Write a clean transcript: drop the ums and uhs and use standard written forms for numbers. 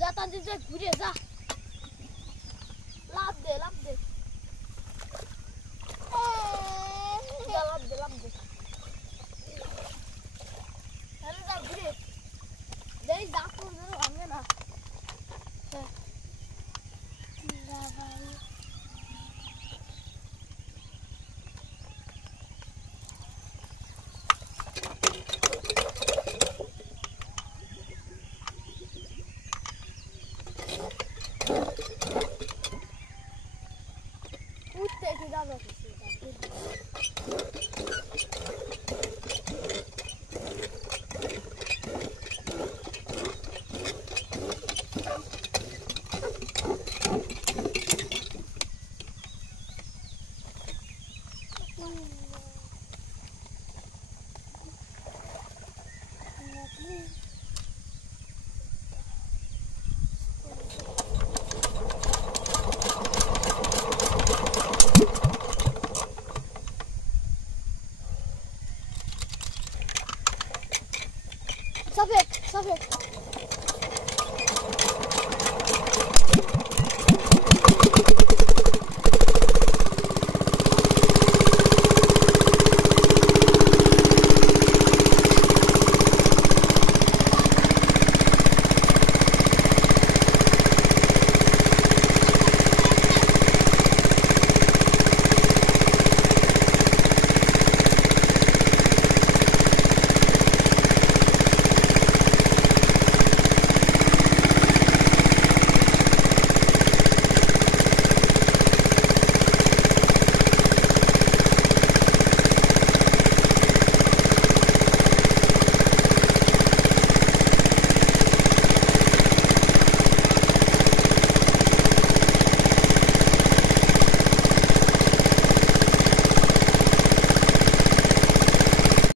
যা তানজিম যা ঘুরে যা লাভ দে যা লাভ দে আরে যা ঘুরে দেই যা করবে ভাঙে না যা ভাই উঠতে কি যাবে Sifat.